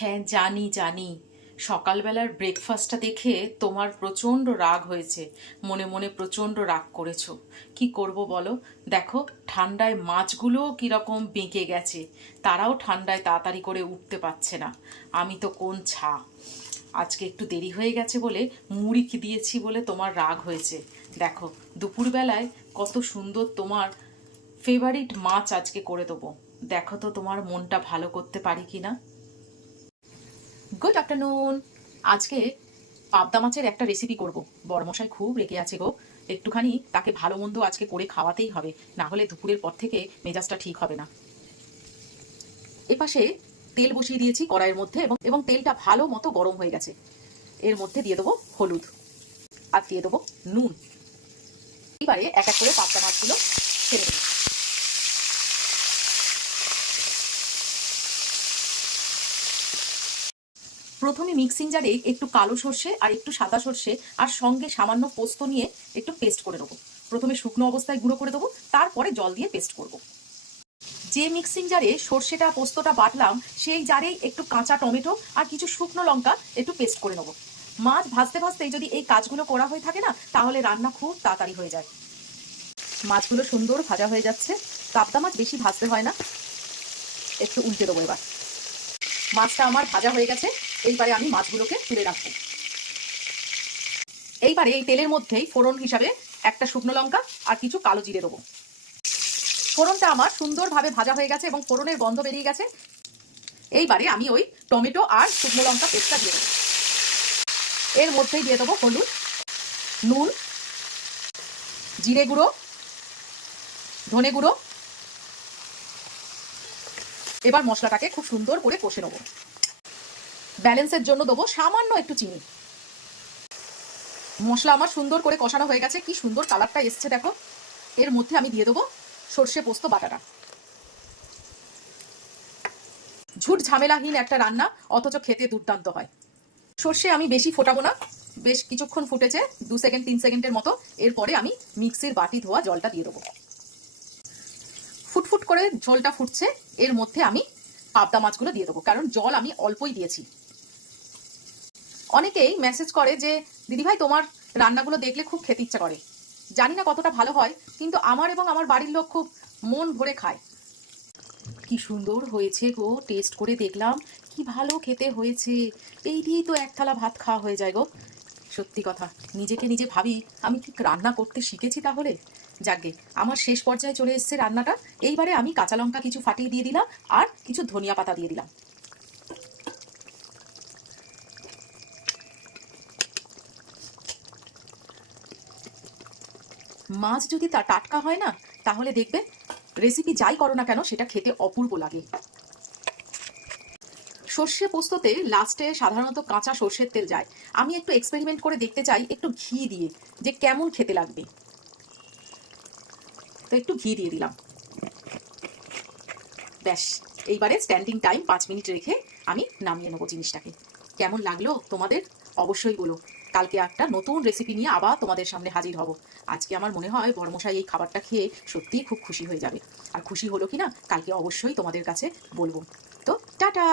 হ্যাঁ জানি জানি। সকালবেলার ব্রেকফাস্টটা দেখে তোমার প্রচণ্ড রাগ হয়েছে। মনে মনে প্রচণ্ড রাগ করেছ। কি করব বলো? দেখো, ঠান্ডায় মাছগুলোও কীরকম বেঁকে গেছে। তারাও ঠান্ডায় তাড়াতাড়ি করে উঠতে পারছে না। আমি তো কোন ছা। আজকে একটু দেরি হয়ে গেছে বলে মুড়ি দিয়েছি বলে তোমার রাগ হয়েছে। দেখো, দুপুরবেলায় কত সুন্দর তোমার ফেভারিট মাছ আজকে করে দেবো। দেখো তো তোমার মনটা ভালো করতে পারি কি না গুড আফটারনুন। আজকে পাবদা মাছের একটা রেসিপি করব। বড়মশাই খুব রেগে আছে গো। একটুখানি তাকে ভালো মন্দ আজকে করে খাওয়াতেই হবে। না হলে দুপুরের পর থেকে মেজাজটা ঠিক হবে না। এপাশে তেল বসিয়ে দিয়েছি কড়াইয়ের মধ্যে এবং এবং তেলটা ভালো মতো গরম হয়ে গেছে। এর মধ্যে দিয়ে দেবো হলুদ। আর দিয়ে দেবো নুন। এবারে এক এক করে পাবদা মাছগুলো ছেড়ে দেবো। প্রথমে মিক্সিং জারে একটু কালো সর্ষে আর একটু সাদা সর্ষে আর সঙ্গে সামান্য পোস্ত নিয়ে একটু পেস্ট করে দেবো প্রথমে শুকনো অবস্থায় গুঁড়ো করে দেবো, তারপরে জল দিয়ে পেস্ট করব। যে মিক্সিং জারে সর্ষেটা, পোস্তটা বাটলাম, সেই জারেই একটু কাঁচা টমেটো আর কিছু শুকনো লঙ্কা একটু পেস্ট করে নেব। মাছ ভাজতে ভাজতে যদি এই কাজগুলো করা হয়ে থাকে না, তাহলে রান্না খুব তাড়াতাড়ি হয়ে যায়। মাছগুলো সুন্দর ভাজা হয়ে যাচ্ছে কাপদা মাছ বেশি ভাজতে হয় না। একটু উল্টে দেবো এবার। মাছটা আমার ভাজা হয়ে গেছে এইবারে আমি মাছগুলোকে তুলে রাখব। এইবারে এই তেলের মধ্যেই ফোড়ন হিসাবে একটা শুকনো লঙ্কা আর কিছু কালো জিরে দেবো। ফোড়নটা আমার সুন্দরভাবে ভাজা হয়ে গেছে এবং ফোড়নের গন্ধ বেরিয়ে গেছে। এইবারে আমি ওই টমেটো আর শুকনো লঙ্কা পেস্টটা দিয়ে দেবো। এর মধ্যেই দিয়ে দেবো হলুদ, নুন, জিরে গুঁড়ো, ধনে গুঁড়ো। এবার মশলাটাকে খুব সুন্দর করে কষে নেব। ব্যালেন্সের জন্য দেবো সামান্য একটু চিনি। মশলা আমার সুন্দর করে কষানো হয়ে গেছে, কি সুন্দর কালারটা এসছে দেখো। এর মধ্যে আমি দিয়ে দেবো সর্ষে পোস্ত, বাটাটা। ঝুট ঝামেলাহীন একটা রান্না, অথচ খেতে দুর্দান্ত হয়। সর্ষে আমি বেশি ফোটাবো না, বেশ কিছুক্ষণ ফুটেছে, দু সেকেন্ড, তিন সেকেন্ডের মতো। এরপরে আমি মিক্সির বাটি ধোয়া জলটা দিয়ে দেবো। ফুটফুট করে ঝোলটা ফুটছে, এর মধ্যে আমি পাবদা মাছগুলো দিয়ে দেবো, কারণ জল আমি অল্পই দিয়েছি। অনেকেই মেসেজ করে যে, দিদিভাই, তোমার রান্নাগুলো দেখলে খুব খেতে ইচ্ছা করে। জানি না কতটা ভালো হয়, কিন্তু আমার এবং আমার বাড়ির লোক খুব মন ভরে খায়। কি সুন্দর হয়েছে গো টেস্ট করে দেখলাম, কি ভালো খেতে হয়েছে। এই দিয়েই তো এক থালা ভাত খাওয়া হয়ে যায় গো। সত্যি কথা, নিজেকে নিজে ভাবি, আমি কি রান্না করতে শিখেছি তাহলে? যাকে আমার শেষ পর্যায়ে চলে এসছে রান্নাটা। এইবারে আমি কাঁচা লঙ্কা কিছু ফাটিয়ে দিয়ে দিলাম, আর কিছু ধনিয়া পাতা দিয়ে দিলাম। মাছ যদি তা টাটকা হয় না, তাহলে দেখবে রেসিপি যাই করো না কেন, সেটা খেতে অপূর্ব লাগে। সর্ষে পোস্ততে লাস্টে সাধারণত কাঁচা সর্ষের তেল যায়। আমি একটু এক্সপেরিমেন্ট করে দেখতে চাই, একটু ঘি দিয়ে, যে কেমন খেতে লাগবে। তো একটু ঘি দিয়ে দিলাম। ব্যাস, এইবারে স্ট্যান্ডিং টাইম পাঁচ মিনিট রেখে আমি নামিয়ে নেব জিনিসটাকে। কেমন লাগল তোমাদের? অবশ্যই বলো। কালকে একটা নতুন রেসিপি নিয়ে আবার তোমাদের সামনে হাজির হব। আজকে আমার মনে হয় বড়মশাই এই খাবারটা খেয়ে সত্যিই খুব খুশি হয়ে যাবে। আর খুশি হলো কি না কালকে অবশ্যই তোমাদের কাছে বলব। তো টাটা!